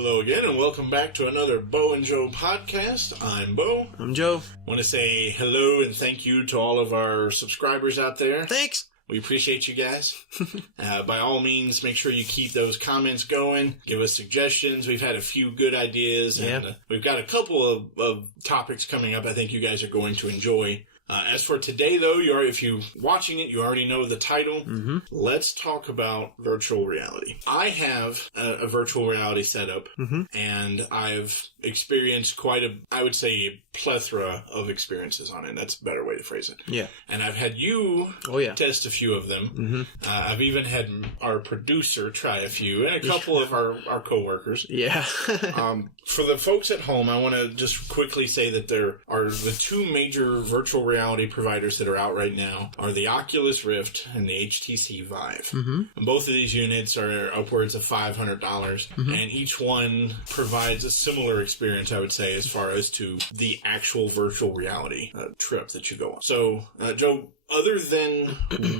Hello again, and welcome back to another Bo&Joe podcast. I'm Bo. I'm Joe. Want to say hello and thank you to all of our subscribers out there. Thanks. We appreciate you guys. By all means, make sure you keep those comments going. Give us suggestions. We've had a few good ideas, and we've got a couple of topics coming up I think you guys are going to enjoy. As for today, though, if you're watching it, you already know the title. Mm-hmm. Let's talk about virtual reality. I have a virtual reality setup, and I've experienced I would say, a plethora of experiences on it. That's a better way to phrase it. Yeah. And I've had you test a few of them. Mm-hmm. I've even had our producer try a few, and a couple of our coworkers. Yeah. For the folks at home, I want to just quickly say that there are the two major virtual reality providers that are out right now are the Oculus Rift and the HTC Vive. Mm-hmm. And both of these units are upwards of $500, and each one provides a similar experience, I would say, as far as to the actual virtual reality trip that you go on. So, Joe, other than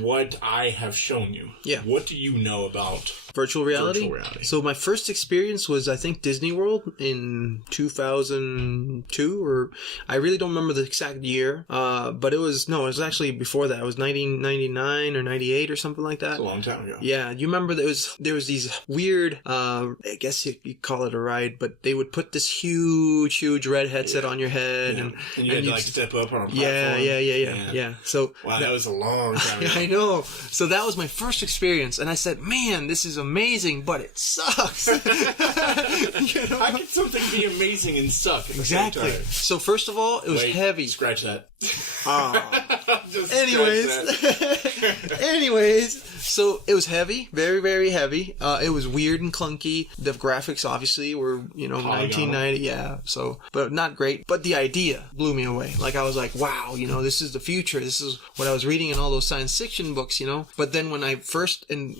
what I have shown you, what do you know about virtual reality? So my first experience was, I think, Disney World in 2002, or I really don't remember the exact year, but it was actually before that. It was 1999 or 98 or something like that. That's a long time ago. Yeah, you remember there was these weird, I guess you call it a ride, but they would put this huge red headset on your head, and you had to like step up on a platform. Yeah. So wow, that was a long time ago. I know. So that was my first experience, and I said, "Man, this is amazing, but it sucks." How can something be amazing and suck? Exactly. So first of all, it was heavy. Scratch that. Anyways, so it was heavy, very, very heavy. It was weird and clunky. The graphics obviously were, 1990, so, but not great. But the idea blew me away. Like, I was like, wow, this is the future. This is what I was reading in all those science fiction books, But then when the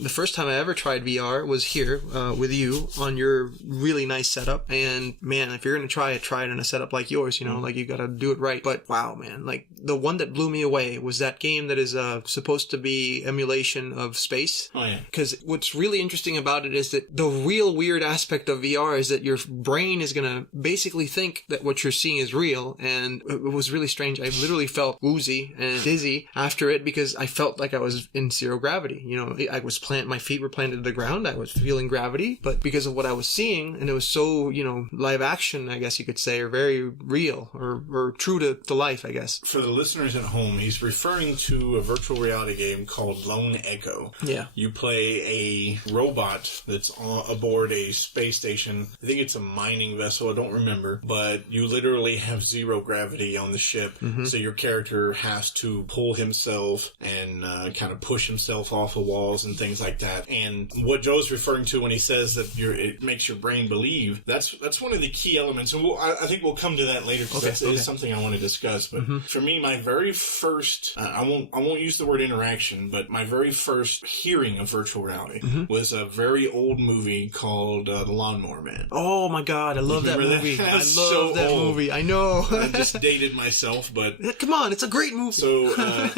first time I ever tried VR was here, with you on your really nice setup. And man, if you're going to try it in a setup like yours, like you got to do it right. But wow, man, like the one that blew me away was that game that is supposed to be emulation of space. Oh yeah. Because what's really interesting about it is that the real weird aspect of VR is that your brain is going to basically think that what you're seeing is real. And it was really strange. I literally felt woozy and dizzy after it because I felt like I was in zero gravity. My feet were planted to the ground. I was feeling gravity, but because of what I was seeing, and it was so, live action, I guess you could say, or very real or true to life, I guess. For the listeners at home, he's referring to a virtual reality game called Lone Echo. Yeah. You play a robot that's aboard a space station. I think it's a mining vessel. I don't remember. But you literally have zero gravity on the ship. Mm-hmm. So your character has to pull himself and kind of push himself off of walls and things like that. And what Joe's referring to when he says that it makes your brain believe, that's one of the key elements. And I think we'll come to that later because that is something I want to discuss. But for me, my very first, I won't use the word interaction, but my very first hearing of virtual reality was a very old movie called The Lawnmower Man. Oh my God, I love that movie. I love that movie. I know. I just dated myself, but come on, it's a great movie. So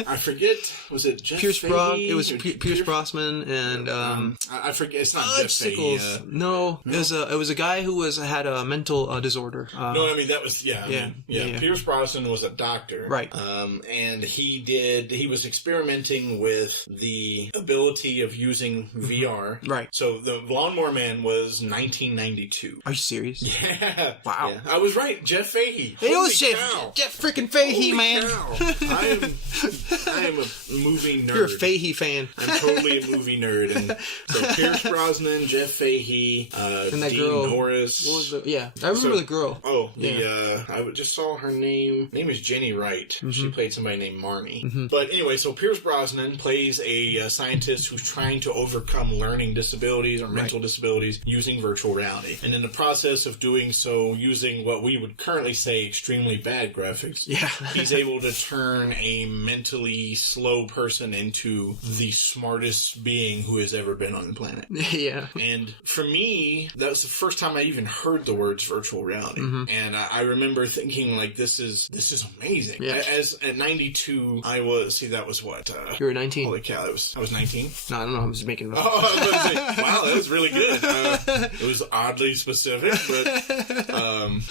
I forget, was it Jeff Fahey? It was Pierce Brosnan and I forget. It's not Jeff Fahey. No, it was a guy who had a mental disorder. No, I mean that was Pierce Brosnan was a doctor, right? And he was experimenting with the ability of using VR. Right. So the Lawnmower Man was 1992. Are you serious? Yeah. Wow. Yeah. I was right. Jeff Fahey. It was Jeff freaking Fahey, man. I am a movie nerd. You're a Fahey fan. I'm totally a movie nerd. And so Pierce Brosnan, Jeff Fahey, and that Dean girl. Norris. What was I remember the girl. Oh, I just saw her name. Her name is Jenny Wright. Mm-hmm. She played somebody named Marnie. Mm-hmm. But anyway, so Pierce Brosnan plays a scientist who's trying to overcome learning disabilities or mental disabilities using virtual reality. And in the process of doing so, using what we would currently say extremely bad graphics, he's able to turn a mentally slow person into the smartest being who has ever been on the planet. Yeah. And for me, that was the first time I even heard the words virtual reality. Mm-hmm. And I remember thinking, like, this is amazing. Yeah. As at 92, I was, that was what? You were 19. Holy cow, I was 19. 19? No, I don't know. I'm just making. Oh, I was gonna say, wow, that was really good. It was oddly specific, but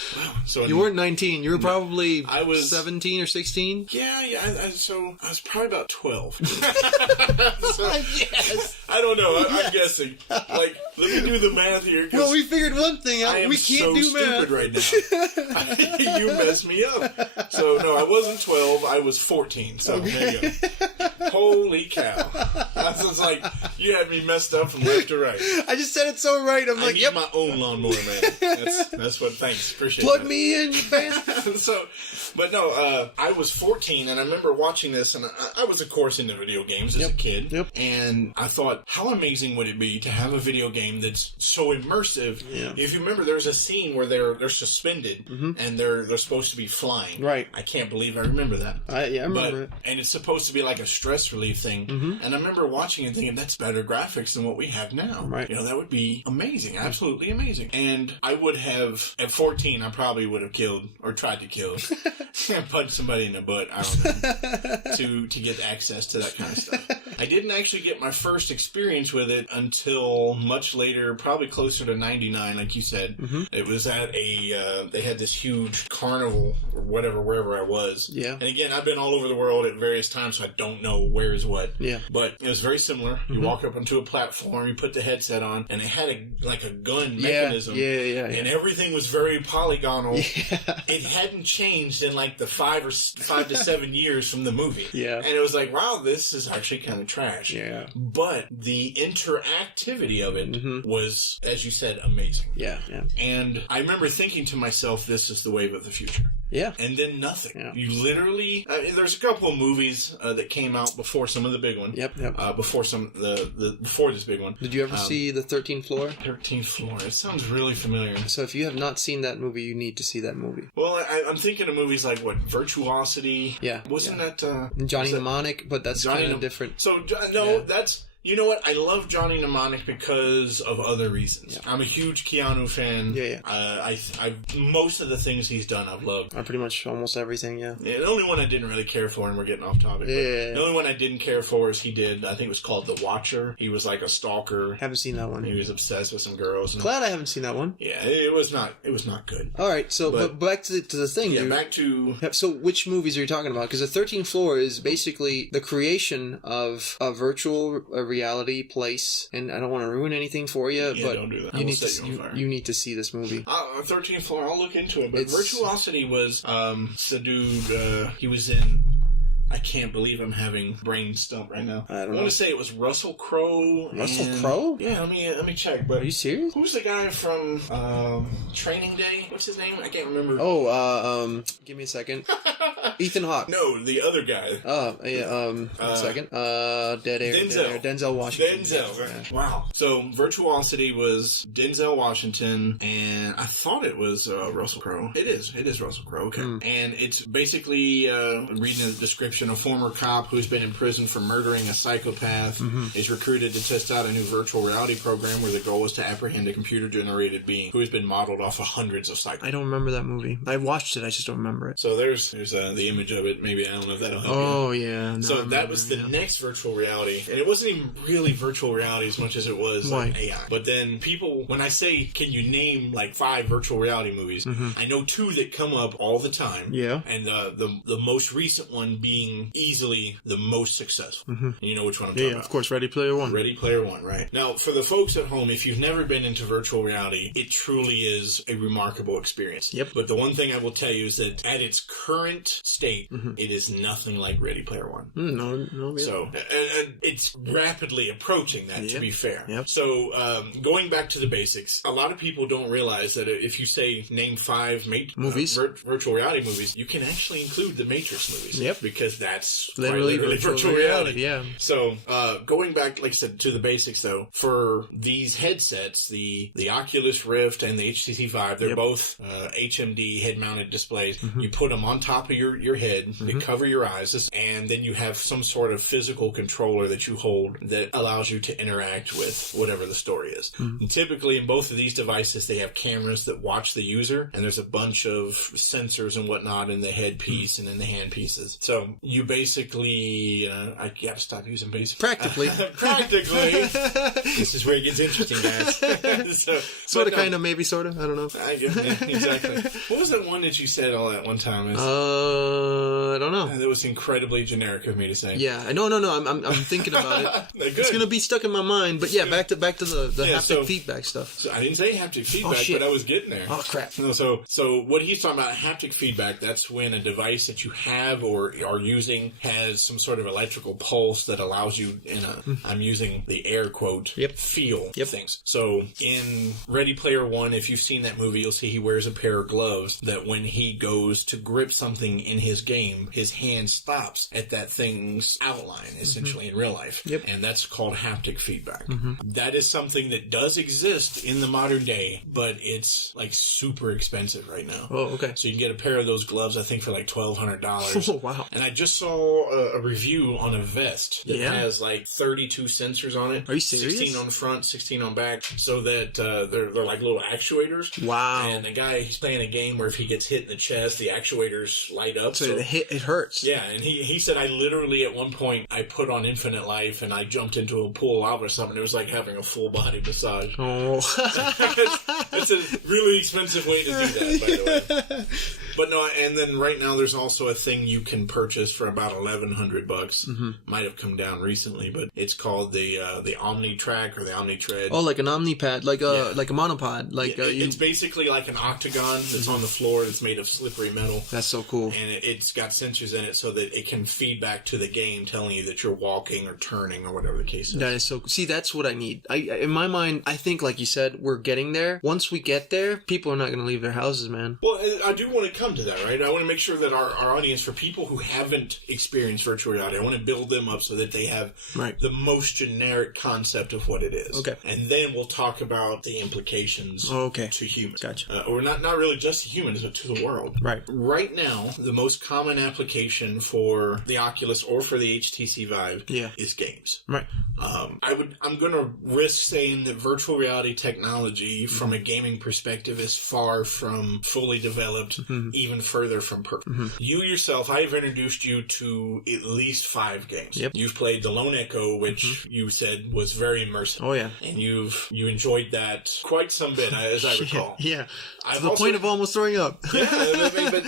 so You weren't 19. You were probably I was 17 or 16. Yeah. So I was probably about 12. So, Yes. I don't know. I'm guessing. Like, let me do the math here. Well, we figured one thing out. I am We can't so do stupid math right now. You messed me up. So no, I wasn't 12. I was 14. So there you go. Holy cow! I was like, you had me messed up from left to right. I just said it so right. I'm I like, need yep. my own lawnmower, man. That's what. Thanks, appreciate Plug that. me in, man. So, but no, I was 14, and I remember watching this, and I was, of course, into video games as a kid. Yep. And I thought, how amazing would it be to have a video game that's so immersive? Yeah. If you remember, there's a scene where they're suspended, and they're supposed to be flying. Right. I can't believe I remember that. I remember it. And it's supposed to be like a stress relief thing. And I remember watching it thinking, that's better graphics than what we have now. Right. You know, that would be amazing. Absolutely amazing. And I would have, at 14, I probably would have killed, or tried to kill, and punched somebody in the butt, I don't know, to get access to that kind of stuff. I didn't actually get my first experience with it until much later, probably closer to 99, like you said. It was at they had this huge carnival, or whatever, wherever I was. Yeah. And again, I've been all over the world at various times, so I don't know where is what. Yeah. But it was very similar. You walk up onto a platform, you put the headset on, and it had a gun mechanism. Yeah. And everything was very polygonal. It hadn't changed in like the 5 to 7 years from the movie. Yeah. And it was like, wow, this is actually kind of trash. Yeah. But the interactivity of it was, as you said, amazing. Yeah. And I remember thinking to myself, this is the wave of the future. Yeah. And then nothing. Yeah. You literally, there's a couple of movies that came out before some of the big one. Yep. Before before this big one. Did you ever see The 13th Floor? 13th Floor. It sounds really familiar. So if you have not seen that movie, you need to see that movie. Well, I'm thinking of movies like, Virtuosity? Yeah. Wasn't that... Johnny Mnemonic, but that's kind of different. So, no, that's... You know what? I love Johnny Mnemonic because of other reasons. Yeah. I'm a huge Keanu fan. Yeah. I most of the things he's done I've loved. Pretty much almost everything, yeah. The only one I didn't really care for, and we're getting off topic. Yeah. The only one I didn't care for is I think it was called The Watcher. He was like a stalker. Haven't seen that one. He was obsessed with some girls. Glad I haven't seen that one. Yeah, it was not good. All right, so but back to the thing. Yeah, dude. back to... So which movies are you talking about? Because The 13th Floor is basically the creation of a virtual reality place. And I don't want to ruin anything for you, but don't do that. you need to see this movie. 13th Floor, I'll look into it. But It's... Virtuosity was the dude, he was in... I can't believe I'm having brain stump right now. I want to say it was Russell Crowe. Russell Crowe? Yeah, let me check. But are you serious? Who's the guy from Training Day? What's his name? I can't remember. Oh, give me a second. Ethan Hawke. No, the other guy. A second. Dead Air. Denzel Washington. Denzel. Yeah. Wow. So Virtuosity was Denzel Washington, and I thought it was Russell Crowe. It is Russell Crowe. Okay. And it's basically reading the description. A former cop who's been in prison for murdering a psychopath is recruited to test out a new virtual reality program where the goal is to apprehend a computer-generated being who has been modeled off of hundreds of psychopaths. I don't remember that movie. I watched it. I just don't remember it. So there's the image of it. Maybe I don't know if that'll help you. Oh, yeah. No, so that was the next virtual reality. And it wasn't even really virtual reality as much as it was like AI. But then people, when I say, can you name like 5 virtual reality movies, I know 2 that come up all the time. Yeah. And the most recent one being easily the most successful. And you know which one I'm talking about. Yeah, of course, Ready Player One. Ready Player One, right. Now, for the folks at home, if you've never been into virtual reality, it truly is a remarkable experience. Yep. But the one thing I will tell you is that at its current state, it is nothing like Ready Player One. No. Yeah. So, and it's rapidly approaching that, to be fair. Yep. So, going back to the basics, a lot of people don't realize that if you say name 5 movies, virtual reality movies, you can actually include the Matrix movies. Yep. Because that's literally virtual reality. Yeah. So, going back, like I said, to the basics though, for these headsets, the Oculus Rift and the HTC Vive, they're both HMD head-mounted displays. You put them on top of your head, they cover your eyes, and then you have some sort of physical controller that you hold that allows you to interact with whatever the story is. And typically, in both of these devices, they have cameras that watch the user, and there's a bunch of sensors and whatnot in the headpiece and in the handpieces. So you basically, I gotta stop using basically. Practically. Practically. This is where it gets interesting, guys. Sort of, kind of, maybe, sort of. I don't know. Yeah, exactly. What was that one that you said all at one time? I don't know. That was incredibly generic of me to say. Yeah, no. I'm thinking about it. It's gonna be stuck in my mind. But yeah, back to the haptic feedback stuff. So I didn't say haptic feedback, but I was getting there. Oh crap! So what he's talking about, haptic feedback, that's when a device that you have or are using has some sort of electrical pulse that allows you I'm using the air quote, feel things. So in Ready Player One, if you've seen that movie, you'll see he wears a pair of gloves that when he goes to grip something in his game, his hand stops at that thing's outline, essentially, in real life. Yep. And that's called haptic feedback. That is something that does exist in the modern day, but it's like super expensive right now. Oh, okay. So you can get a pair of those gloves, I think, for like $1,200. Oh, wow. And I just saw a review on a vest that has like 32 sensors on it. Are you serious? 16 on front, 16 on back, so that they're like little actuators. Wow. And the guy, he's playing a game where if he gets hit in the chest, the actuators light up. So it hurts. Yeah, and he said, I literally, at one point, I put on Infinite Life and I jumped into a pool of lava or something. It was like having a full body massage. Oh. It's a really expensive way to do that, by the way. But no, and then right now there's also a thing you can purchase for about $1,100. Might have come down recently, but it's called the OmniTrack or the OmniTread. Oh, like an Omnipad, like a monopod. It's basically like an octagon that's on the floor that's made of slippery metal. That's so cool. And it's got sensors in it so that it can feed back to the game telling you that you're walking or turning or whatever the case is. That is so... See, that's what I need. In my mind, I think, like you said, we're getting there. Once we get there, people are not going to leave their houses, man. Well, I do want to come to that, right? I want to make sure that our audience, for people who haven't experienced virtual reality, I want to build them up so that they have the most generic concept of what it is. Okay. And then we'll talk about the implications to humans. Gotcha. Or not really just to humans, but to the world. Right. Right now, the most common application for the Oculus or for the HTC Vive is games. Right. I'm going to risk saying that virtual reality technology, from a gaming perspective, is far from fully developed, even further from perfect. You yourself, I have introduced you to at least 5 games. Yep. You've played The Lone Echo, which you said was very immersive. Oh, yeah. And you enjoyed that quite some bit, as I recall. Yeah. To the point of almost throwing up. Yeah, but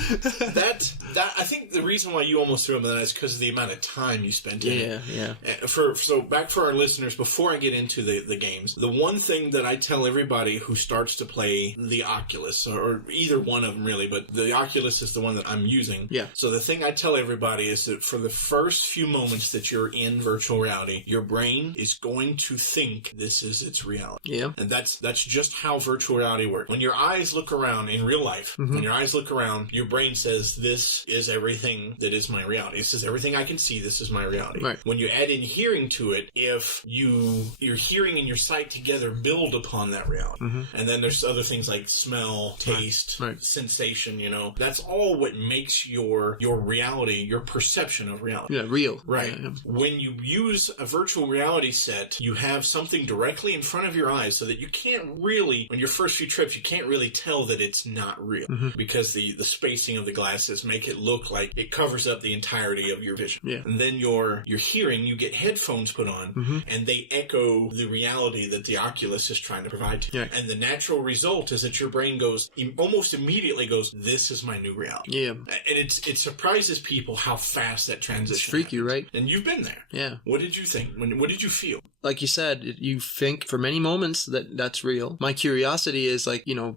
that I think the reason why you almost threw up on that is because of the amount of time you spent in it. Yeah. So back for our listeners, before I get into the games, the one thing that I tell everybody who starts to play the Oculus, or either one of them really, but the Oculus is the one that I'm using. Yeah. So the thing I tell everybody is that for the first few moments that you're in virtual reality, your brain is going to think this is its reality. Yeah. And that's just how virtual reality works. When your eyes look around in real life, when your eyes look around, your brain says, this is everything that is my reality. This is everything I can see. This is my reality. Right. When you add in hearing to it, if your hearing and your sight together build upon that reality. And then there's other things like smell, taste, sensation, that's all what makes your reality, your perception of reality. Yeah, real. Right. Yeah. When you use a virtual reality set, you have something directly in front of your eyes so that you can't really, on your first few trips, you can't really tell that it's not real because the spacing of the glasses make it look like it covers up the entirety of your vision. Yeah. And then your hearing, you get headphones put on and they echo the reality that the Oculus is trying to provide to you. Yeah. And the natural result is that your brain goes, almost immediately goes, this is my new reality. Yeah. And it surprises people how fast that transition It's freaky, happens. right? And you've been there. Yeah. What did you think? What did you feel? Like you said, you think for many moments that's real. My curiosity is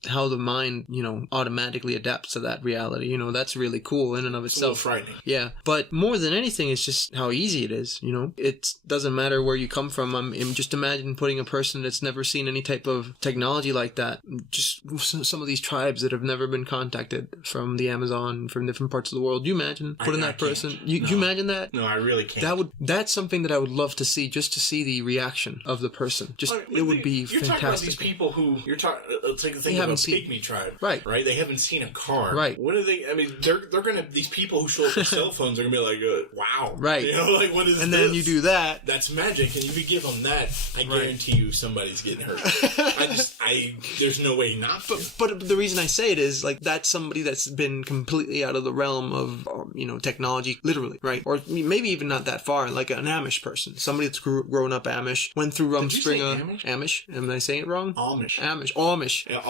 how the mind, automatically adapts to that reality. That's really cool in and of itself. It's a little frightening. Yeah. But more than anything, it's just how easy it is. It doesn't matter where you come from. Just imagine putting a person that's never seen any type of technology like that. Just some of these tribes that have never been contacted from the Amazon, from different parts of the world. You imagine putting that person? You imagine that? No, I really can't. That's something that I would love to see, just to see the reaction of the person. It would be you're fantastic. You're talking about these people who let's take the thing of a pygmy tribe, right? They haven't seen a car, right? What are they? I mean, they're gonna, these people who show up with cell phones are gonna be like, wow, right? What is? And this? then you do that. That's magic, and if you give them that, I guarantee you somebody's getting hurt. There's no way not to. But the reason I say it is, like, that's somebody that's been completely out of the realm of, technology, literally, right? Or maybe even not that far, like an Amish person. Somebody that's grown up Amish, went through Rumspringa. Amish? Am I saying it wrong? Amish. Yeah, Amish. Yeah,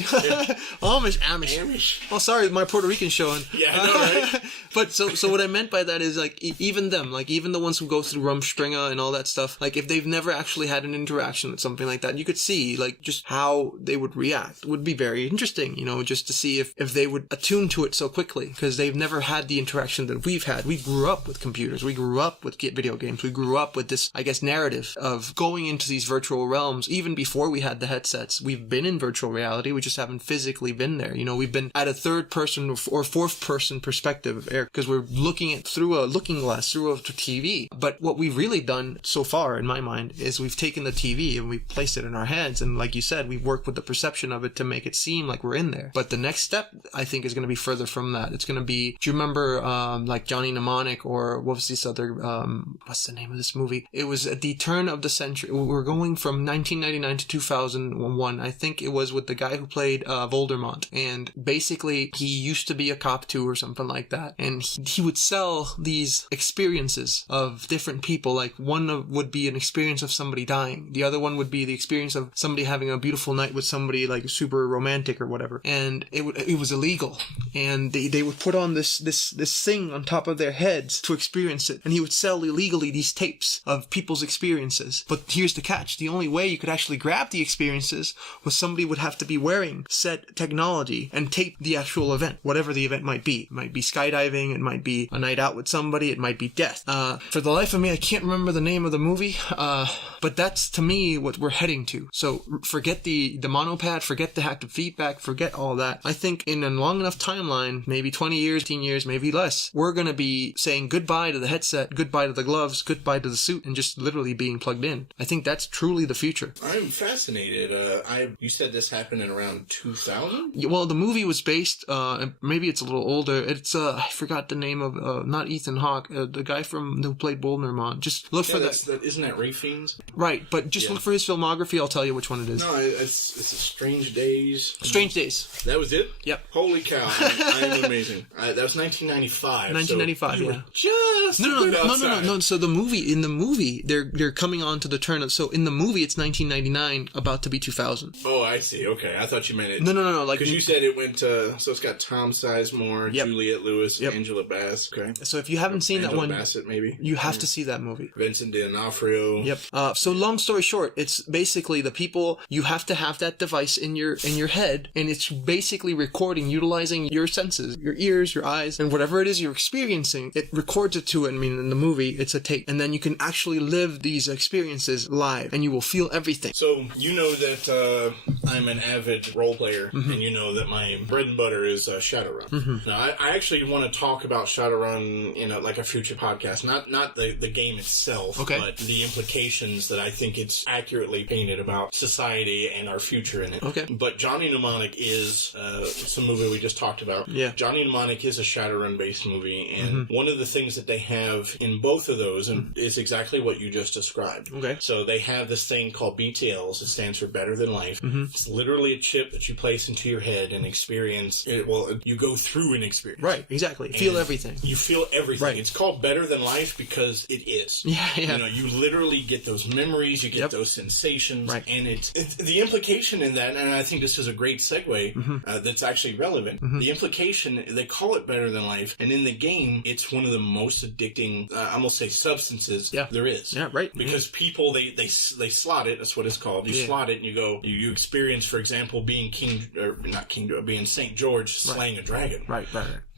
Yeah. Amish. Oh, sorry, my Puerto Rican showing. Yeah, I know, right? But so what I meant by that is, like, even them, like, even the ones who go through Rumspringa and all that stuff, like, if they've never actually had an interaction with something like that, you could see, like, just how they would react. It would be very interesting, just to see if they would attune to it so quickly, because they've never had the interaction that we've had. We grew up with computers. We grew up with video games. We grew up with this, I guess, narrative of going into these virtual realms. Even before we had the headsets, we've been in virtual reality. We just haven't physically been there. We've been at a third person or fourth person perspective, because we're looking at through a looking glass, through a TV. But what we've really done so far, in my mind, is we've taken the TV and we've placed it in our heads. And like you said, we've worked with the perception of it to make it seem like we're in there. But the next step, I think, is going to be further from that. It's going to be, do you remember, like Johnny Mnemonic, or what was this other, what's the name of this movie? It was at the turn of the century. We're going from 1999 to 2001. I think it was with the guy who played Voldemort. And basically, he used to be a cop too, or something like that. And he would sell these experiences of different people. Like, one would be an experience of somebody dying. The other one would be the experience of somebody having a beautiful night with somebody, like, super romantic or whatever. And it was illegal. And they would put on this thing on top of their heads to experience it. And he would sell illegally these tapes of people's experiences. But here's the catch. The only way you could actually grab the experiences was somebody would have to be wearing said technology and tape the actual event, whatever the event might be. It might be skydiving. It might be a night out with somebody. It might be death. For the life of me, I can't remember the name of the movie. But that's, to me, what we're heading to. So forget the monopad, forget the haptic feedback, forget all that. I think in a long enough timeline, maybe 20 years, 15 years, maybe less, we're going to be saying goodbye to the headset, goodbye to the gloves, goodbye to the suit, and just literally being plugged in. I think that's truly the future. I'm fascinated. You said this happened in around 2000? Yeah, well, the movie was based, maybe it's a little older. It's, I forgot the name of, not Ethan Hawke, the guy who played Voldemort. Just look for that. Isn't that Ray Fiennes? Right, but just look for his filmography. I'll tell you which one it is. No, it's a Strange Days. Strange Days. That was it? Yep. Holy cow. I am amazing. That was 1995. 1995, so yeah. Just No. So in the movie, they're coming on to the turn of, so in the movie, it's 1999, about to be 2000. Oh, I see. Okay. I thought you meant it. No. Like, because you said it went to, so it's got Tom Sizemore, Juliette Lewis, Angela Bassett. Okay. So if you haven't seen that one, Bassett, maybe. You have to see that movie. Vincent D'Onofrio. Yep. So long story short, it's basically the people, you have to have that device in your head, and it's basically recording, utilizing your senses, your ears, your eyes, and whatever it is you're experiencing, it records it to it. I mean, in the movie, it's a tape, and then you can actually live these experiences live, and you will feel everything. So you know that I'm an avid role player, and you know that my bread and butter is Shadowrun. Now, I actually want to talk about Shadowrun in like a future podcast, not the game itself, but the implications that I think it's accurately painted about society and our future in it. Okay. But Johnny Mnemonic is some movie we just talked about. Yeah. Johnny Mnemonic is a Shadowrun-based movie, and one of the things that they have in both of those is exactly what you just described. Okay. So they have this thing called BTLs. It stands for Better Than Life. It's literally a chip that you place into your head and experience. You go through an experience. Right, exactly. Feel everything. You feel everything. Right. It's called Better Than Life because it is. Yeah. You literally get those memories, you get those sensations, and it's the implication in that, and I think this is a great segue that's actually relevant. The implication, they call it Better Than Life, and in the game, it's one of the most addicting, I almost say, substances there is. Yeah, right. Because people, they slot it, that's what it's called. You slot it and you go, you experience, for example, being being St. George slaying a dragon. Right.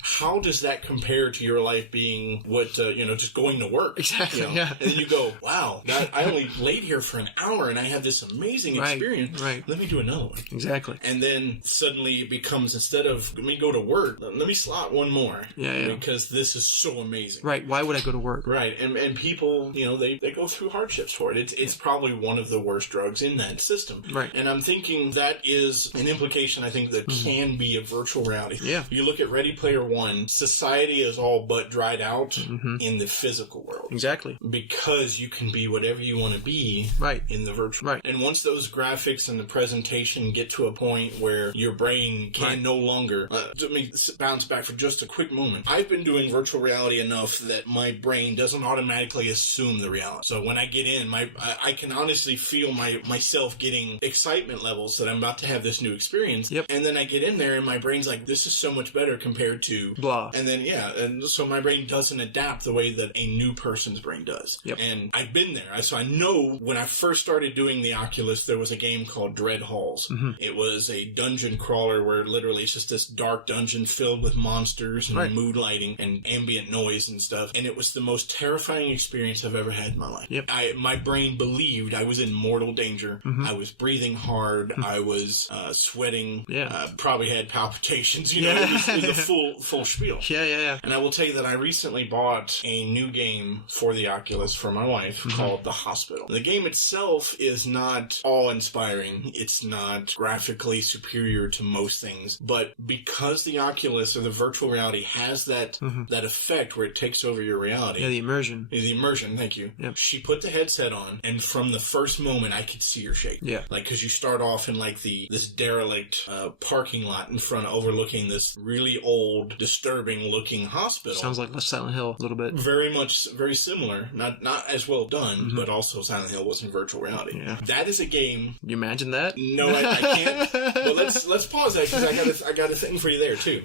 How does that compare to your life being just going to work? Exactly, yeah. And then you go, wow, I only laid here for an hour and I had this amazing experience. Right. Let me do another one. Exactly. And then suddenly it becomes, instead of, let me go to work, let me slot one more. Yeah. Because this is so amazing. Right. Why would I go to work? Right. And people, they go through hardships for it. It's probably one of the worst drugs in that system. Right. And I'm thinking that is an implication, I think, that can be a virtual reality. Yeah. You look at Ready Player One, society is all but dried out in the physical world. Exactly. Because you can be whatever you want to be in the virtual. Right. And once those graphics and the presentation get to a point where your brain can no longer... let me bounce back for just a quick moment. I've been doing virtual reality enough that my brain doesn't automatically assume the reality. So when I get in, I can honestly feel myself getting excitement levels that I'm about to have this new experience. Yep. And then I get in there and my brain's like, this is so much better compared to... blah. And then, and so my brain doesn't adapt the way that a new person's brain does. Yep. And I've been there. So I know when I first started doing the Oculus, there was a game called Dread Halls. Mm-hmm. It was a dungeon crawler where literally it's just this dark dungeon filled with monsters and mood lighting and ambient noise and stuff. And it was the most terrifying experience I've ever had in my life. Yep. My brain believed I was in mortal danger. Mm-hmm. I was breathing hard. I was sweating. Yeah. Probably had palpitations. You know, it was a full spiel. Yeah. And I will tell you that I recently bought a new game for the Oculus for my wife called The Hospital. The game itself is not awe-inspiring. It's not graphically superior to most things. But because the Oculus or the virtual reality has that effect where it takes over your reality. Yeah, the immersion. The immersion, thank you. Yep. She put the headset on, and from the first moment, I could see her shake. Yeah. Like, because you start off in, like, this derelict parking lot in front overlooking this really old, disturbing-looking hospital. Sounds like Silent Hill a little bit. Very similar. Not as well done, but also Silent Hill was in virtual reality. Yeah. That is a game... You imagine that? No, I can't. Well, let's pause that, because I got a thing for you there, too.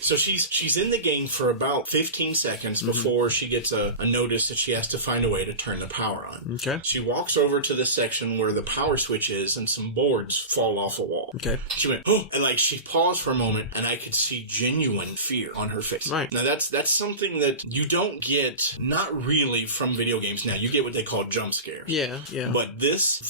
So she's in the game for about 15 seconds before she gets a notice that she has to find a way to turn the power on. Okay. She walks over to this section where the power switch is and some boards fall off a wall. Okay. She went, oh, and like she paused for a moment and I could see genuine fear on her face. Right. Now that's something that you don't get, not really from video games now. You get what they call jump scares. Yeah. But this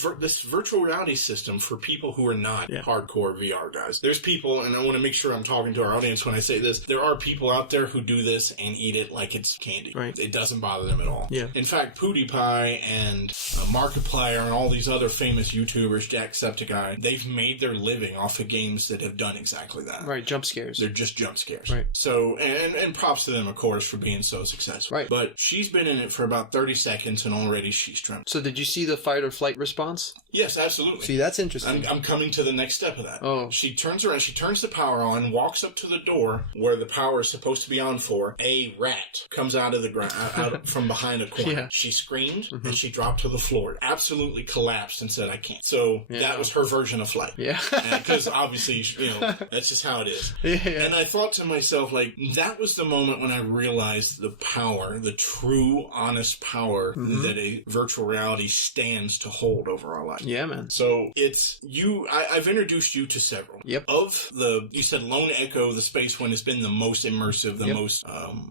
virtual reality system for people who are not hardcore VR guys, there's people, and I want to make sure I'm talking to our audience when I say this, there are people out there who do this and eat it like it's candy. Right. It doesn't bother them at all. Yeah. In fact, PewDiePie and Markiplier and all these other famous YouTubers, Jacksepticeye, they've made their living off of games that have done exactly that. Right, jump scares. They're just jump scares. Right. So, and props to them, of course, for being so successful. Right. But she's been in it for about 30 seconds and already she's trembling. So did you see the fight or flight response? Yes, absolutely. See, that's interesting. I'm coming to the next step of that. Oh. She turns around, she turns the power on, walks up to the door where the power is supposed to be on for. A rat comes out of the ground, out from behind a corner. Yeah. She screamed and she dropped to the floor. Absolutely collapsed and said, I can't. So that was her version of flight. Yeah. Because obviously, that's just how it is. Yeah. And I thought to myself, like, that was the moment when I realized the power, the true, honest power that a virtual reality stands to hold over our life. Yeah, man. So it's I've introduced you to several. Yep. Of you said Lone Echo, the space one, has been the most immersive, the most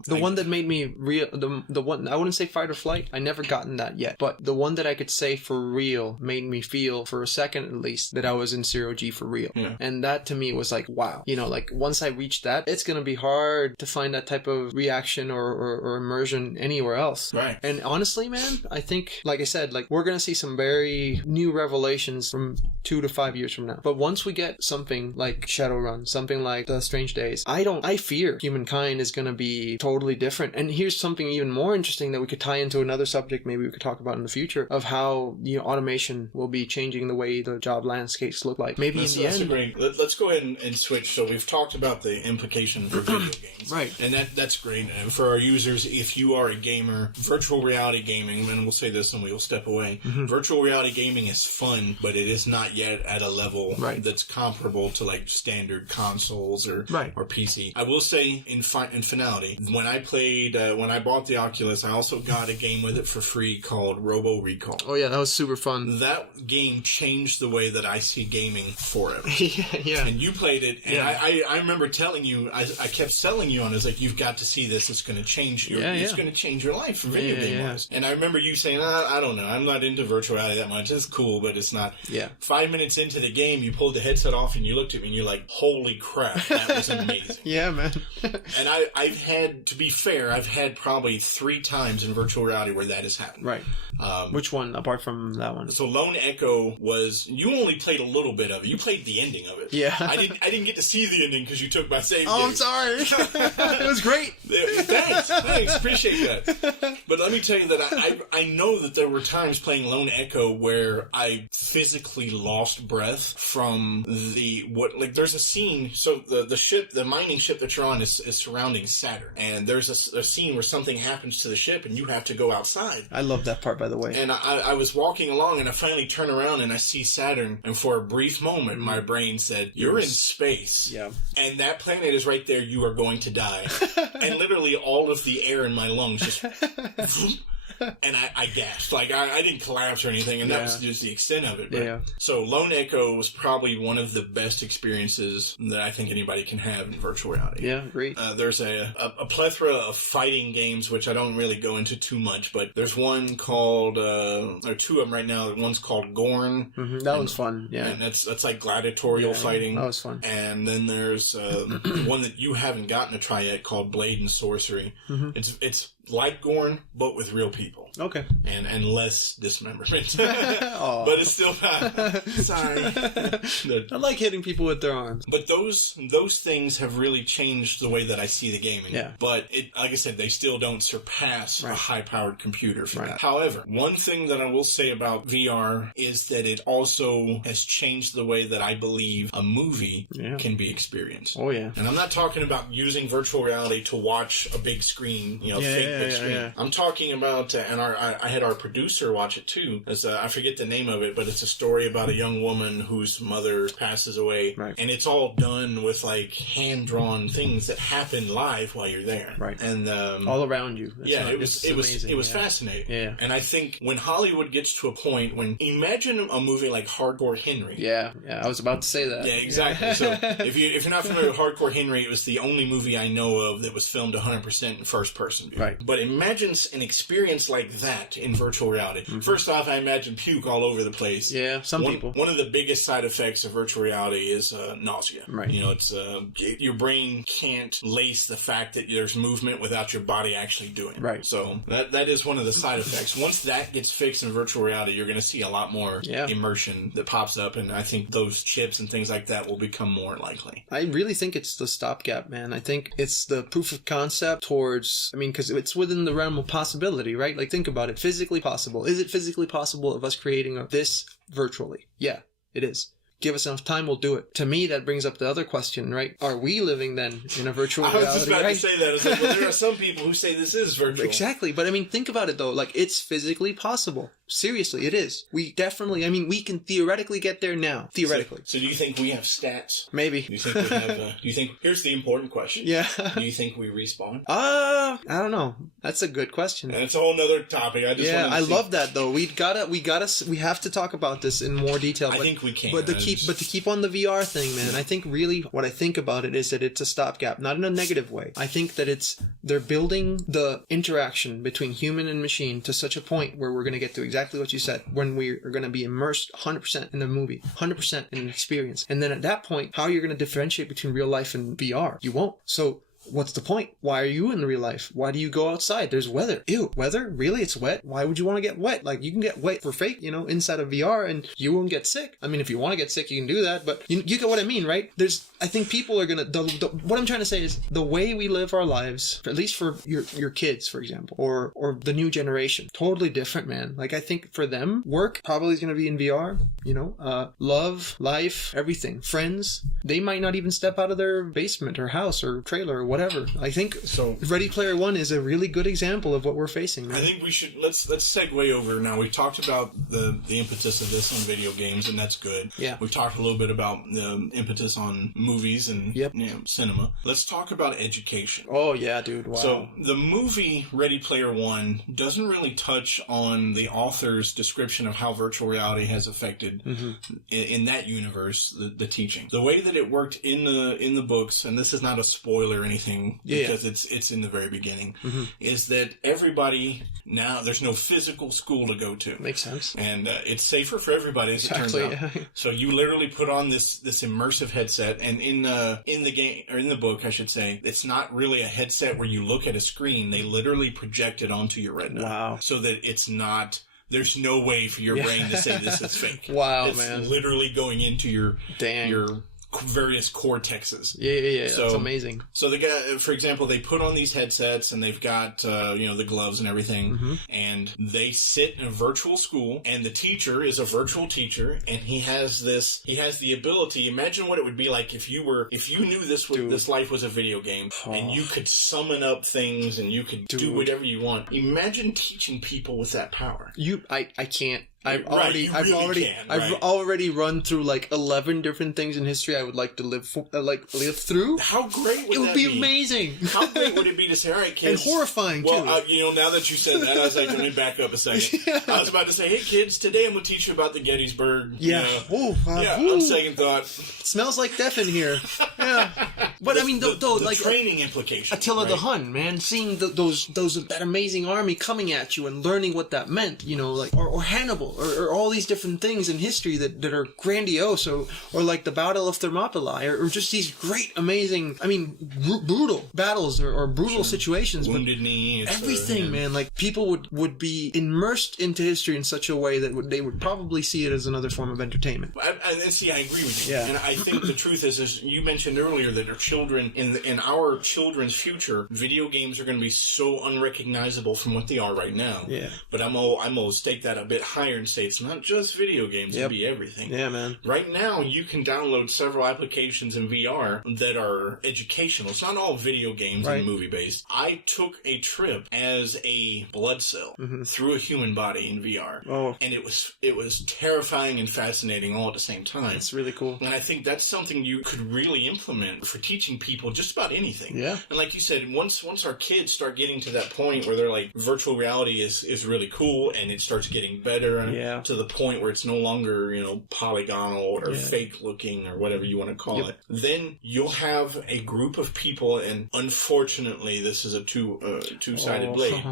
the one that made me real, the one, I wouldn't say fight or flight, I never gotten that yet, but the one that I could say for real made me feel, for a second at least, that I was in Zero G for real. Yeah. And that to me was like, wow. Like once I reached that, it's gonna be hard to find that type of reaction or immersion anywhere else. Right. And honestly, man, I think, like I said, like we're gonna see some very new revelations from 2 to 5 years from now. But once we get something like Shadowrun, something like The Strange Days, I fear humankind is gonna be totally different. And here's something even more interesting that we could tie into another subject maybe we could talk about in the future, of how automation will be changing the way the job landscapes look like. Maybe in the end. Great. Let's go ahead and switch. So we've talked about the implication for video games. Right. And that's great. And for our users, if you are a gamer, virtual reality gaming, and we'll say this and we'll step away, virtual reality gaming is fun, but it is not yet at a level that's comparable to like standard consoles or PC. I will say in finality, when I bought the Oculus, I also got a game with it for free called Robo Recall. Oh yeah, that was super fun. That game changed the way that I see gaming forever. Yeah. And you played it, and I remember telling you, I kept selling you on it. It's like, you've got to see this. It's going to change it's going to change your life for video game wise. And I remember you saying, I don't know, I'm not into virtual reality that much. It's cool, but it's not. Yeah. 5 minutes into the game, you pulled the headset off and you looked at me and you're like, holy crap, that was amazing. Yeah, man. And I've had, to be fair, I've had probably 3 times in virtual reality where that has happened. Right. Which one, apart from that one? So Lone Echo was, you only played a little bit of it. You played the ending of it. Yeah. I didn't get to see the ending because you took my save. Oh, I'm sorry. It was great. Thanks. Appreciate that. But let me tell you that I know that there were times playing Lone Echo where I physically lost breath from there's a scene, so the mining ship that you're on is surrounding Saturn, and there's a scene where something happens to the ship and you have to go outside. I love that part, by the way. And I was walking along and I finally turn around and I see Saturn, and for a brief moment my brain said, you're in space. Yeah. And that planet is right there, you are going to die. And literally all of the air in my lungs just and I gasped. Like, I didn't collapse or anything, and that was just the extent of it. But, so Lone Echo was probably one of the best experiences that I think anybody can have in virtual reality. Yeah, great. There's a plethora of fighting games, which I don't really go into too much, but there's one called, there are two of them right now. One's called Gorn. Mm-hmm. That one's fun, yeah. And that's like gladiatorial fighting. That was fun. And then there's one that you haven't gotten to try yet called Blade and Sorcery. Mm-hmm. It's like Gorn, but with real people. Okay. And less dismemberment. But it's still not. Sorry. I like hitting people with their arms. But those things have really changed the way that I see the gaming. Yeah. But like I said, they still don't surpass a high-powered computer for that. However, one thing that I will say about VR is that it also has changed the way that I believe a movie can be experienced. Oh, yeah. And I'm not talking about using virtual reality to watch a big screen, fake big screen. Yeah. I'm talking about, and I had our producer watch it too, as I forget the name of it, but it's a story about a young woman whose mother passes away, and it's all done with like hand-drawn things that happen live while you're there, and all around you. It was fascinating. Yeah. And I think when Hollywood gets to a point when, imagine a movie like Hardcore Henry. Yeah, I was about to say that. Yeah, exactly. So if you're not familiar with Hardcore Henry, it was the only movie I know of that was filmed 100% in first person view. Right. But imagine an experience like that in virtual reality. Mm-hmm. First off, I imagine puke all over the place. Yeah, people. One of the biggest side effects of virtual reality is nausea. Right. It's your brain can't lace the fact that there's movement without your body actually doing it. Right. So that is one of the side effects. Once that gets fixed in virtual reality, you're going to see a lot more immersion that pops up, and I think those chips and things like that will become more likely. I really think it's the stopgap, man. I think it's the proof of concept towards, because it's within the realm of possibility, right? Like, think about it. Physically possible. Is it physically possible of us creating this virtually? Yeah, it is. Give us enough time, we'll do it. To me, that brings up the other question, right? Are we living then in a virtual reality? I was just about to say that. It's like, well, there are some people who say this is virtual. Exactly. But think about it though. Like, it's physically possible. Seriously, it is. We definitely, we can theoretically get there now. Theoretically. So do you think we have stats? Maybe. Do you think we have, here's the important question. Yeah. Do you think we respawn? I don't know. That's a good question. And it's a whole nother topic. I love that though. We have to talk about this in more detail. I think we can. But to keep on the VR thing, man, I think really what I think about it is that it's a stopgap, not in a negative way. I think that they're building the interaction between human and machine to such a point where we're going to get to exactly what you said, when we are going to be immersed 100% in the movie, 100% in an experience. And then at that point, how are you going to differentiate between real life and VR? You won't. So what's the point? Why are you in real life? Why do you go outside? There's weather. Ew, weather? Really? It's wet? Why would you want to get wet? Like, you can get wet for fake, inside of VR, and you won't get sick. If you want to get sick, you can do that, but you get what I mean, right? I think people are gonna, what I'm trying to say is, the way we live our lives, at least for your kids, for example, or the new generation, totally different, man. Like, I think for them, work probably is gonna be in VR, love, life, everything, friends, they might not even step out of their basement or house or trailer or whatever. I think so. Ready Player One is a really good example of what we're facing, man. I think we should let's segue over now. We've talked about the impetus of this on video games, and that's good. Yeah. We've talked a little bit about the impetus on movies and cinema. Let's talk about education. Oh yeah, dude. Wow. So the movie Ready Player One doesn't really touch on the author's description of how virtual reality has affected in that universe the teaching. The way that it worked in the books, and this is not a spoiler or anything, because it's in the very beginning, is that everybody now, there's no physical school to go to. Makes sense. And it's safer for everybody, as it turns out. So you literally put on this immersive headset, and in the game, or in the book, I should say, it's not really a headset where you look at a screen. They literally project it onto your retina. Wow. So that it's not... There's no way for your brain to say this is fake. Wow, it's man. Literally going into your various cortexes. Yeah. So, that's amazing. So the guy, for example, they put on these headsets and they've got, the gloves and everything, and they sit in a virtual school, and the teacher is a virtual teacher, and he has the ability. Imagine what it would be like if you knew this life was a video game, and you could summon up things and you could do whatever you want. Imagine teaching people with that power. I can't. I've Right. already run through like 11 different things in history I would like to live through. How great would it would that be amazing. How great would it be to say, all right, kids. And horrifying, too. Well, Now that you said that, I was like, let me back up a second. I was about to say, hey, kids, today I'm going to teach you about the Gettysburg. Yeah. On second thought. It smells like death in here. Yeah. But the like training implications. Attila the Hun, man, seeing that amazing army coming at you and learning what that meant, or Hannibal. Or all these different things in history that are grandiose, or like the Battle of Thermopylae, or just these great, amazing, brutal battles or brutal situations. Wounded Knee. Everything, man. Like, people would be immersed into history in such a way that they would probably see it as another form of entertainment. I agree with you. Yeah. And I think the truth is you mentioned earlier that our children, in our children's future, video games are going to be so unrecognizable from what they are right now. Yeah. But I'm going to stake that a bit higher and say it's not just video games, it'll be everything. Yeah, man. Right now, you can download several applications in VR that are educational. It's not all video games and movie-based. I took a trip as a blood cell through a human body in VR. Oh. And it was terrifying and fascinating all at the same time. It's really cool. And I think that's something you could really implement for teaching people just about anything. Yeah. And like you said, once our kids start getting to that point where they're like, virtual reality is really cool, and it starts getting better to the point where it's no longer, polygonal or fake looking or whatever you want to call it, then you'll have a group of people, and unfortunately this is a two-sided blade,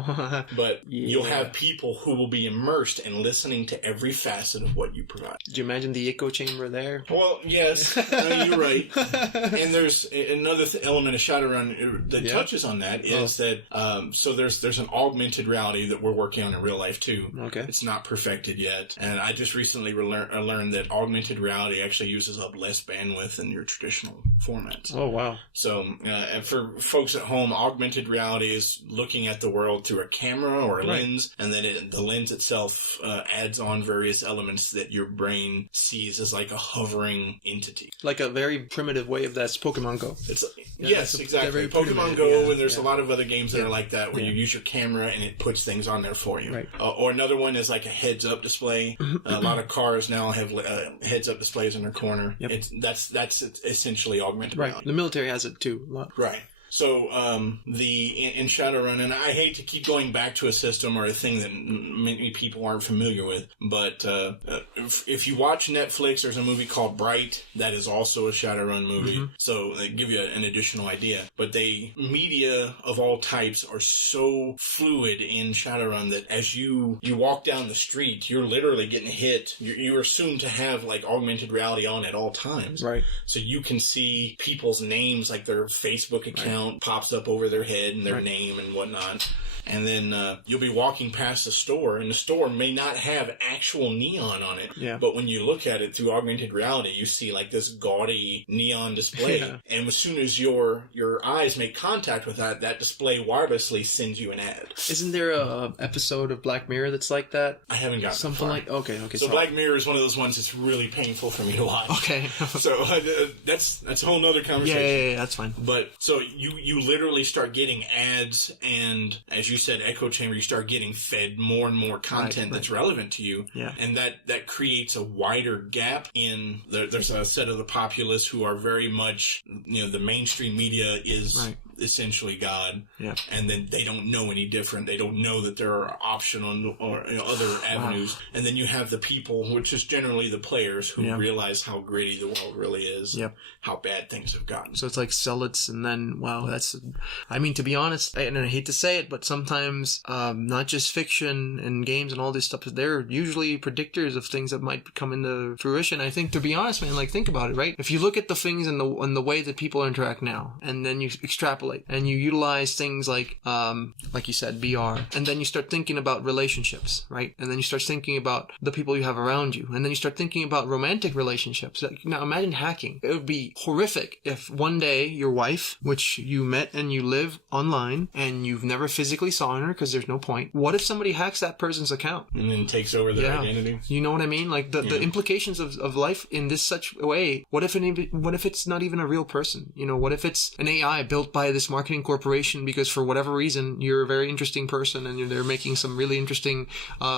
but you'll have people who will be immersed and listening to every facet of what you provide. Did you imagine the echo chamber there? Well, yes, you're right. And there's another element of Shadowrun that touches on that is that, so there's an augmented reality that we're working on in real life too. Okay. It's not perfected yet. And I just recently learned that augmented reality actually uses up less bandwidth than your traditional formats. Oh, wow. So, and for folks at home, augmented reality is looking at the world through a camera or a lens, and then the lens itself adds on various elements that your brain sees as like a hovering entity. Like a very primitive way of that's Pokemon Go. Yes, exactly. Pokemon Go, and there's a lot of other games that are like that, where you use your camera and it puts things on there for you. Right. Or another one is like a heads-up display. A lot of cars now have heads-up displays in their corner. Yep. That's essentially augmented reality. The military has it too. A lot. Right. So, in Shadowrun, and I hate to keep going back to a system or a thing that many people aren't familiar with, but if you watch Netflix, there's a movie called Bright that is also a Shadowrun movie. So they give you an additional idea. But media of all types are so fluid in Shadowrun that as you walk down the street, you're literally getting hit. You are assumed to have like augmented reality on at all times. Right. So you can see people's names, like their Facebook account pops up over their head and their name and whatnot. And then you'll be walking past a store, and the store may not have actual neon on it. Yeah. But when you look at it through augmented reality, you see like this gaudy neon display. And as soon as your eyes make contact with that display wirelessly sends you an ad. Isn't there a episode of Black Mirror that's like that? I haven't gotten something like okay. So Black Mirror is one of those ones that's really painful for me to watch. Okay. So that's a whole nother conversation. Yeah, that's fine. But so you literally start getting ads, and as you said, echo chamber, you start getting fed more and more content that's relevant to you. Yeah. And that creates a wider gap in there's a set of the populace who are very much, the mainstream media is essentially God. Yeah. And then they don't know any different. They don't know that there are optional or other avenues. And then you have the people, which is generally the players, who realize how gritty the world really is. Yep. How bad things have gotten. So it's like zealots, and then, to be honest, and I hate to say it, but sometimes not just fiction and games and all this stuff, they're usually predictors of things that might come into fruition. I think, to be honest, man, think about it, right? If you look at the things and the way that people interact now, and then you extrapolate extrapolate and you utilize things like you said, VR, and then you start thinking about relationships, right? And then you start thinking about the people you have around you, and then you start thinking about romantic relationships. Now imagine hacking. It would be horrific if one day your wife, which you met and you live online and you've never physically saw her because there's no point. What if somebody hacks that person's account and then takes over their identity? You know what I mean? Like the implications of life in this such a way. What if it's not even a real person? You know, what if it's an AI built by this marketing corporation because for whatever reason you're a very interesting person and they're making some really interesting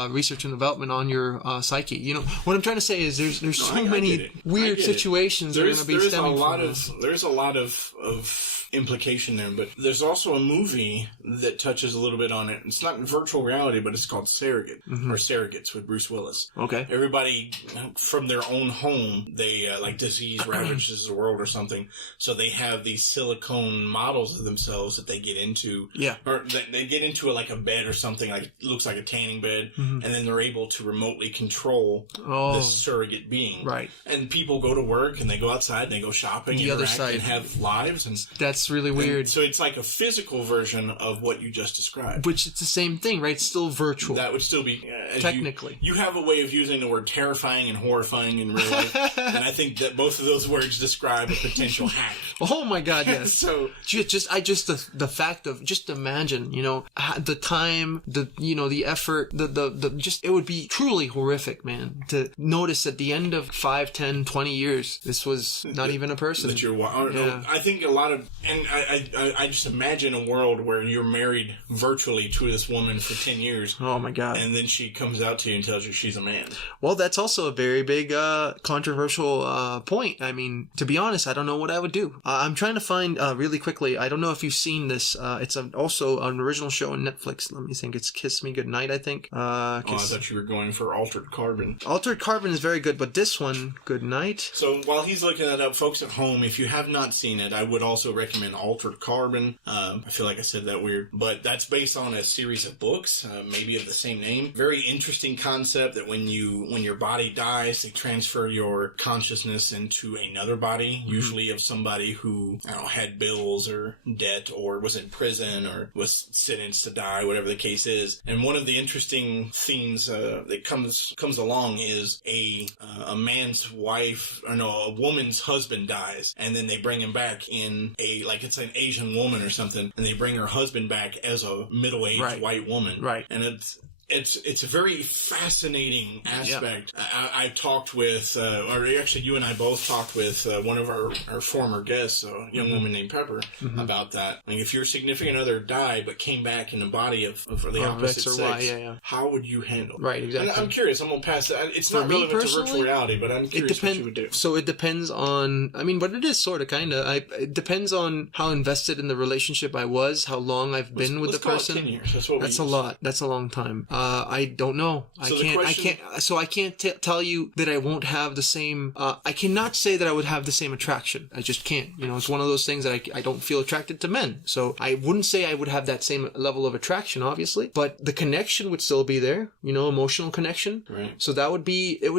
research and development on your psyche? You know, what I'm trying to say is there's so many weird situations that are going to be stemming from this. There's a lot of implication there, but there's also a movie that touches a little bit on it. It's not virtual reality, but it's called Surrogate or Surrogates with Bruce Willis. Okay. Everybody from their own home, they like disease ravages the world or something, so they have these silicone models of themselves that they get into. Yeah. Or they get into like a bed or something, like it looks like a tanning bed, and then they're able to remotely control this surrogate being. Right. And people go to work and they go outside and they go shopping, interact, and have lives. And that's really weird. So it's like a physical version of what you just described. Which it's the same thing, right? It's still virtual. That would still be... technically. You have a way of using the word terrifying and horrifying in real life. And I think that both of those words describe a potential hack. Oh my God, yes. So... the fact of... Just imagine, you know, the time, the effort, it would be truly horrific, man, to notice at the end of 5, 10, 20 years, this was not even a person. That you're... I think a lot of... And I just imagine a world where you're married virtually to this woman for 10 years. Oh my God. And then she comes out to you and tells you she's a man. Well, that's also a very big controversial point. I mean, to be honest, I don't know what I would do. I'm trying to find really quickly. I don't know if you've seen this. It's also an original show on Netflix. Let me think. It's Kiss Me Goodnight, I think. I thought you were going for Altered Carbon. Altered Carbon is very good, but this one, Goodnight. So while he's looking that up, folks at home, if you have not seen it, I would also recommend Altered Carbon. I feel like I said that weird, but that's based on a series of books, maybe of the same name. Very interesting concept that when your body dies, they transfer your consciousness into another body, usually of somebody who, I don't know, had bills or debt or was in prison or was sentenced to die, whatever the case is. And one of the interesting themes that comes along is a man's wife, or no, a woman's husband dies, and then they bring him back in it's an Asian woman or something, and they bring her husband back as a middle-aged white woman. Right. And it's a very fascinating aspect. Yep. I've talked with, or actually you and I both talked with one of our former guests, a young woman named Pepper, about that. I mean, if your significant other died but came back in the body of the opposite sex, how would you handle it? Right, exactly. And I'm curious, I'm going to pass that. It's not relevant to virtual reality, but I'm curious what you would do. So it depends on, I mean, but it is sort of, kind of. It depends on how invested in the relationship I was, how long I've been with the person. 10 years. That's a lot. That's a long time. I don't know. I can't tell you that I won't have the same, I cannot say that I would have the same attraction. I just can't. You know, it's one of those things that I don't feel attracted to men. So I wouldn't say I would have that same level of attraction, obviously, but the connection would still be there, you know, emotional connection. Right. So it would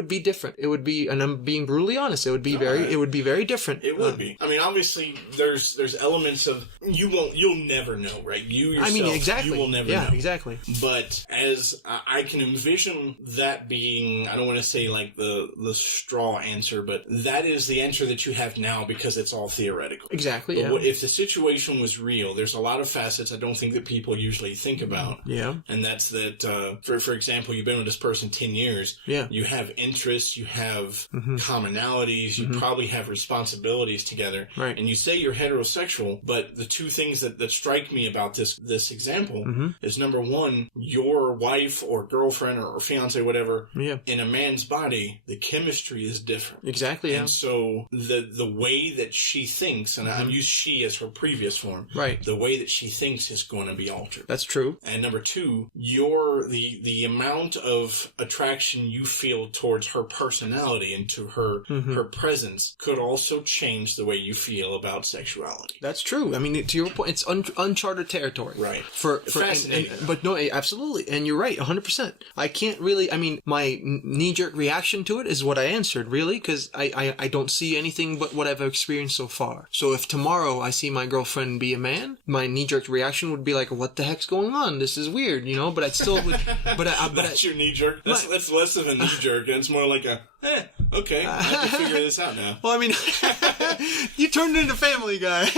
be different. It would be, and I'm being brutally honest, it would be very different. It would be. I mean, obviously there's elements of, you'll never know, right? You yourself, exactly. You will never know. Yeah, exactly. But as I can envision that being, I don't want to say like the straw answer, but that is the answer that you have now because it's all theoretical. Exactly, but if the situation was real, there's a lot of facets I don't think that people usually think about. Yeah. And that's that, for example, you've been with this person 10 years. Yeah. You have interests, you have commonalities, you probably have responsibilities together. Right. And you say you're heterosexual, but the two things that strike me about this example is, number one, your wife or girlfriend or fiance, whatever, in a man's body, the chemistry is different. Exactly, yeah. And so the way that she thinks, and I use she as her previous form, right? The way that she thinks is going to be altered. That's true. And number two, the amount of attraction you feel towards her personality and to her presence could also change the way you feel about sexuality. That's true. I mean, to your point, it's uncharted territory. Right. Fascinating. But no, absolutely. And you're right. right, 100%. I can't really, I mean, my knee-jerk reaction to it is what I answered, really, because I don't see anything but what I've experienced so far. So if tomorrow I see my girlfriend be a man, my knee-jerk reaction would be like, what the heck's going on? This is weird, you know, but I still would, That's your knee-jerk? That's less of a knee-jerk, and it's more like a, okay, I have to figure this out now. Well, I mean, you turned into Family Guy.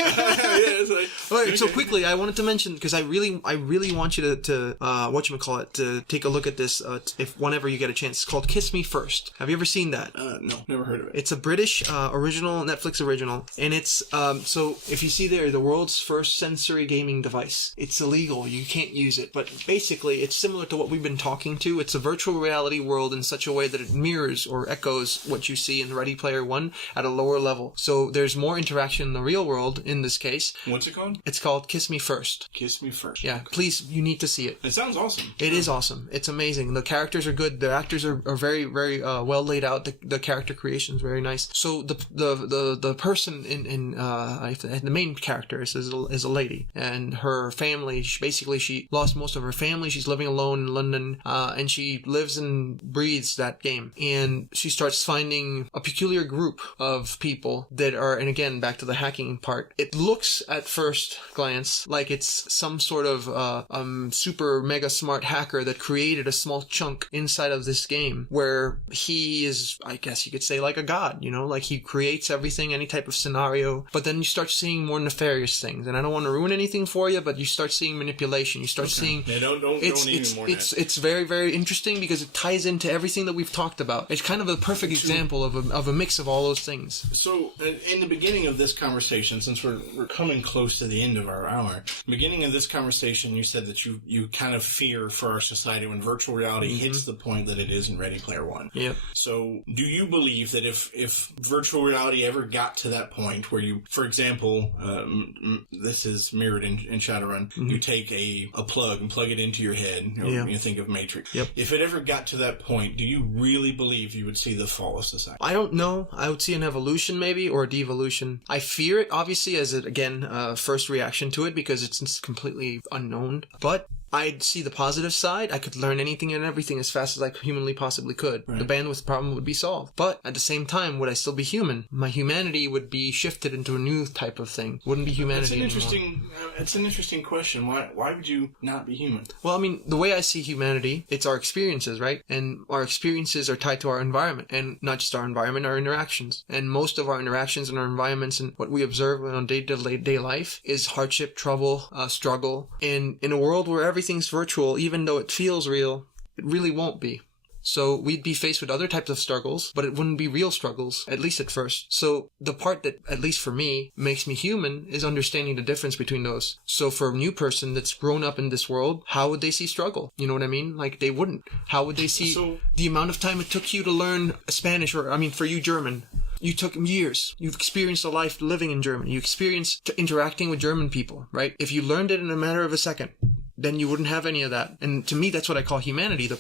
All right, so quickly, I wanted to mention, because I really want you to whatchamacallit, to take a look at this, if whenever you get a chance. It's called Kiss Me First. Have you ever seen that? No, never heard of it. It's a British original, Netflix original, and it's, so if you see there, the world's first sensory gaming device. It's illegal. You can't use it, but basically, it's similar to what we've been talking to. It's a virtual reality world in such a way that it mirrors or echoes what you see in Ready Player One at a lower level. So there's more interaction in the real world in this case. What's it called? It's called Kiss Me First. Kiss Me First. Yeah, please, you need to see it. It sounds awesome. It is awesome. It's amazing. The characters are good. The actors are very, very well laid out. The character creation is very nice. So the person in the main character is a lady, and her family, she lost most of her family. She's living alone in London, and she lives and breathes that game. And she starts finding a peculiar group of people that are, and again, back to the hacking part, it looks at first glance like it's some sort of super mega smart hacker that created a small chunk inside of this game where he is, I guess you could say, like a god, you know, like he creates everything, any type of scenario, but then you start seeing more nefarious things. And I don't want to ruin anything for you, but you start seeing manipulation. You start seeing... Yeah, don't even more it's very, very interesting because it ties into everything that we've talked about. It's kind of a perfect example of a mix of all those things. So, in the beginning of this conversation, since we're coming close to the end of our hour, beginning of this conversation, you said that you kind of fear for our society when virtual reality hits the point that it is in Ready Player One. Yep. So, do you believe that if virtual reality ever got to that point where you, for example, this is mirrored in Shadowrun, you take a plug and plug it into your head, you think of Matrix. Yep. If it ever got to that point, do you really believe you would see the fall of society? I don't know. I would see an evolution maybe, or a devolution. I fear it, obviously, as first reaction to it, because it's completely unknown. But I'd see the positive side. I could learn anything and everything as fast as I humanly possibly could. Right. The bandwidth problem would be solved. But at the same time, would I still be human? My humanity would be shifted into a new type of thing. Wouldn't be humanity anymore. It's an interesting question. Why would you not be human? Well, I mean, the way I see humanity, it's our experiences, right? And our experiences are tied to our environment. And not just our environment, our interactions. And most of our interactions and our environments and what we observe on day-to-day life is hardship, trouble, struggle. And in a world where everything's virtual, even though it feels real, it really won't be. So we'd be faced with other types of struggles, but it wouldn't be real struggles, at least at first. So the part that, at least for me, makes me human is understanding the difference between those. So for a new person that's grown up in this world, how would they see struggle? You know what I mean? Like, they wouldn't. How would they see the amount of time it took you to learn Spanish, or, I mean, for you, German? You took years. You've experienced a life living in Germany. You experienced interacting with German people, right? If you learned it in a matter of a second, then you wouldn't have any of that. And to me, that's what I call humanity, the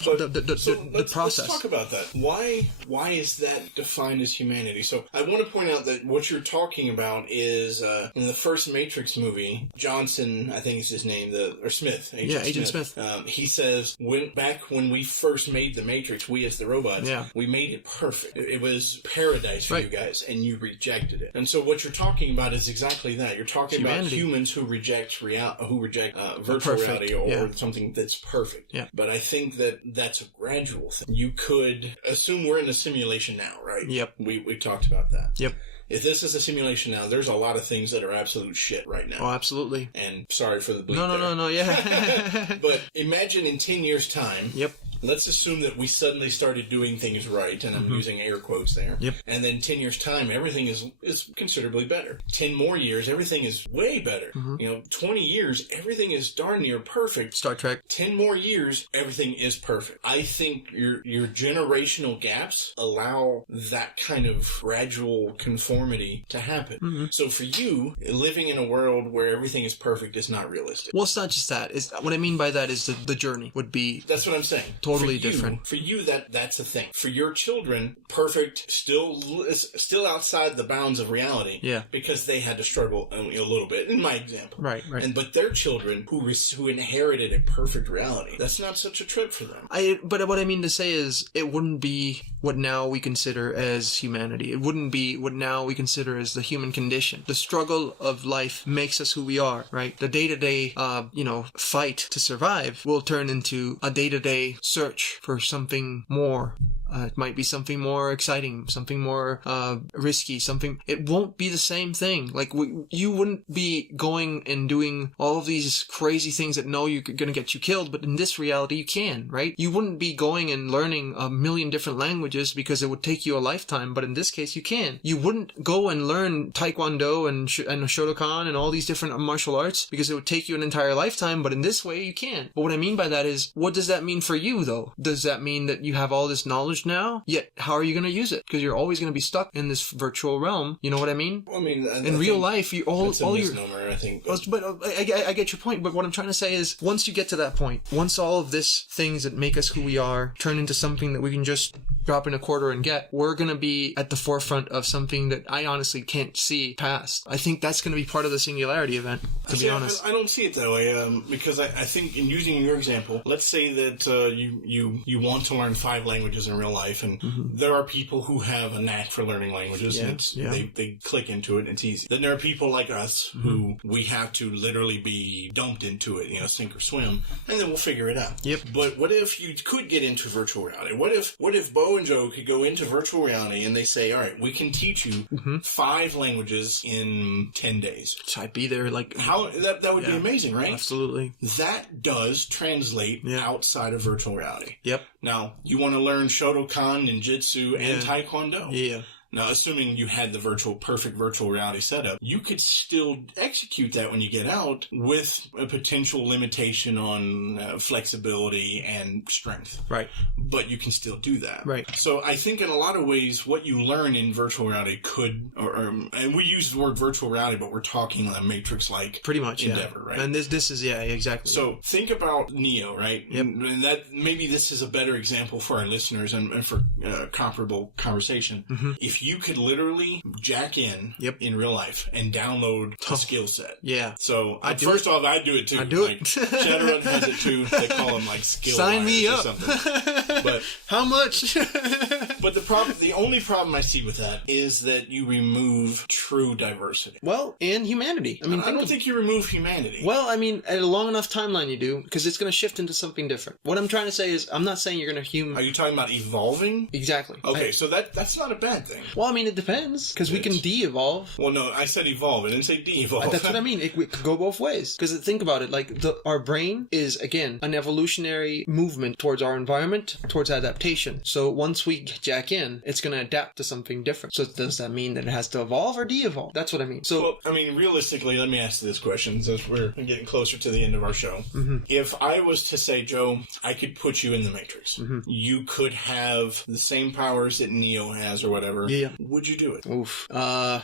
process. Let's talk about that. Why is that defined as humanity? So I want to point out that what you're talking about is in the first Matrix movie, Johnson, I think is his name, Smith. Agent Smith. He says, back when we first made the Matrix, we as the robots, we made it perfect. It was paradise for you guys, and you rejected it. And so what you're talking about is exactly that. You're talking about humans who reject virtual reality. Or something that's perfect. Yeah. But I think that's a gradual thing. You could assume we're in a simulation now, right? Yep. We talked about that. Yep. If this is a simulation now, there's a lot of things that are absolute shit right now. Oh, absolutely. And sorry for the bleep No, yeah. But imagine in 10 years' time. Yep. Let's assume that we suddenly started doing things right, and I'm using air quotes there. Yep. And then 10 years' time, everything is considerably better. 10 more years, everything is way better. 20 years, everything is darn near perfect. Star Trek. 10 more years, everything is perfect. I think your generational gaps allow that kind of gradual conformity to happen. So for you, living in a world where everything is perfect is not realistic. Well, it's not just that. What I mean by that is the journey would be... That's what I'm saying. totally different. For you, that's a thing. For your children, perfect still outside the bounds of reality. Yeah. Because they had to struggle a little bit, in my example. Right. But their children who inherited a perfect reality, that's not such a trip for them. But what I mean to say is, it wouldn't be what now we consider as humanity. It wouldn't be what now we consider as the human condition. The struggle of life makes us who we are, right? The day-to-day, fight to survive will turn into a day-to-day search for something more. It might be something more exciting, something more risky, it won't be the same thing. Like, you wouldn't be going and doing all of these crazy things that know you're going to get you killed, but in this reality you can, right? You wouldn't be going and learning a million different languages because it would take you a lifetime, but in this case you can. You wouldn't go and learn Taekwondo and Shotokan and all these different martial arts because it would take you an entire lifetime, but in this way you can. But what I mean by that is, what does that mean for you, though? Does that mean that you have all this knowledge now, yet how are you going to use it? Because you're always going to be stuck in this virtual realm. You know what I mean? Well, I mean, in real life, you all your misnomer, I think. But I get your point. But what I'm trying to say is, once you get to that point, once all of this things that make us who we are turn into something that we can just drop in a quarter and get, we're going to be at the forefront of something that I honestly can't see past. I think that's going to be part of the singularity event, to be honest. I don't see it that way, because I think, in using your example, let's say that you want to learn 5 languages in real life, and there are people who have a knack for learning languages, and they click into it, and it's easy. Then there are people like us who we have to literally be dumped into it, sink or swim, and then we'll figure it out. Yep. But what if you could get into virtual reality? What if Bo&Joe could go into virtual reality and they say, all right, we can teach you 5 languages in 10 days. So I'd be there like... That would be amazing, right? Absolutely. That does translate outside of virtual reality. Yep. Now, you want to learn Shotokan, Ninjutsu, and Taekwondo. Yeah. Now, assuming you had the perfect virtual reality setup, you could still execute that when you get out with a potential limitation on flexibility and strength. Right. But you can still do that. Right. So I think in a lot of ways, what you learn in virtual reality could, and we use the word virtual reality, but we're talking a Matrix-like pretty much endeavor, right? And this is, exactly. So think about Neo, right? Yep. And that maybe this is a better example for our listeners and for comparable conversation. If you could literally jack in real life and download a skill set. Yeah. So first off, I do it too. I do it. Shadowrun has it too. They call them like skill Sign me or up. Something. But how much? But the only problem I see with that is that you remove true diversity. Well, and humanity. I mean, I don't think you remove humanity. Well, I mean, at a long enough timeline you do, because it's going to shift into something different. What I'm trying to say is, I'm not saying you're going to Are you talking about evolving? Exactly. Okay, so that's not a bad thing. Well, I mean, it depends, because we can de-evolve. Well, no, I said evolve. I didn't say de-evolve. That's what I mean. It could go both ways. Because think about it, like, our brain is, again, an evolutionary movement towards our environment, towards adaptation. So once we jack in, it's going to adapt to something different. So does that mean that it has to evolve or de-evolve? That's what I mean. So, well, I mean, realistically, let me ask you this question, since we're getting closer to the end of our show. If I was to say, Joe, I could put you in the Matrix. You could have the same powers that Neo has or whatever. Yeah. Would you do it? Oof.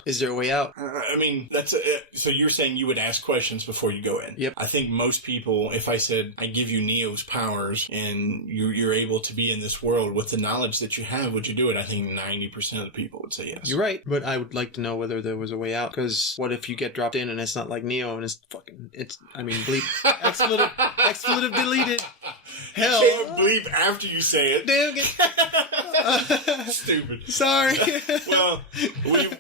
Is there a way out? I mean, that's so you're saying you would ask questions before you go in. Yep. I think most people, if I said, I give you Neo's powers and you're able to be in this world with the knowledge that you have, would you do it? I think 90% of the people would say yes. You're right, but I would like to know whether there was a way out, because what if you get dropped in and it's not like Neo and bleep, expletive deleted. Hell. You can't bleep after you say it. Damn it. Stupid. Sorry. Well,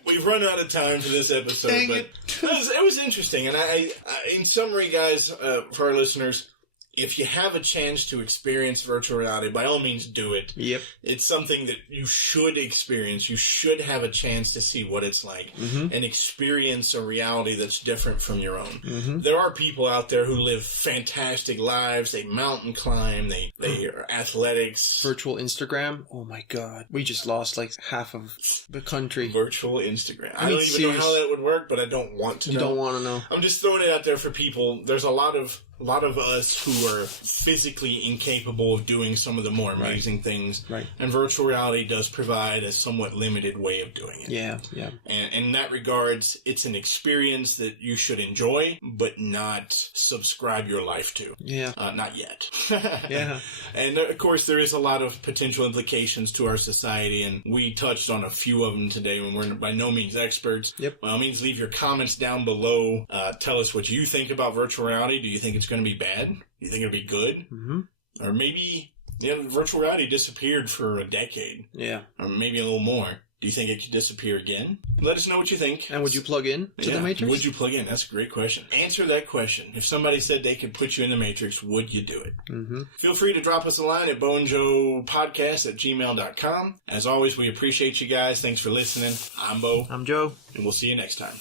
we've run out of time for this episode, Dang but it. It was interesting. And I in summary, guys, for our listeners, if you have a chance to experience virtual reality, by all means do it. Yep. It's something that you should experience. You should have a chance to see what it's like and experience a reality that's different from your own. There are people out there who live fantastic lives. They mountain climb. They are athletics. Virtual Instagram. Oh my God. We just lost like half of the country. Virtual Instagram. I don't even know how that would work, but I don't want to know. You don't want to know. I'm just throwing it out there for people. There's a lot of us who are physically incapable of doing some of the more amazing things. Right. And virtual reality does provide a somewhat limited way of doing it. Yeah. And in that regards, it's an experience that you should enjoy, but not subscribe your life to. Yeah. Not yet. Yeah. And of course, there is a lot of potential implications to our society, and we touched on a few of them today when we're by no means experts. Yep. By all means, leave your comments down below. Tell us what you think about virtual reality. Do you think it's going to be bad? Do you think it'll be good? Mm-hmm. Or maybe virtual reality disappeared for a decade. Yeah. Or maybe a little more. Do you think it could disappear again? Let us know what you think. And would you plug in to the Matrix? Would you plug in? That's a great question. Answer that question. If somebody said they could put you in the Matrix, would you do it? Mm-hmm. Feel free to drop us a line at Bo&Joe podcast@gmail.com. As always, we appreciate you guys. Thanks for listening. I'm Bo. I'm Joe. And we'll see you next time.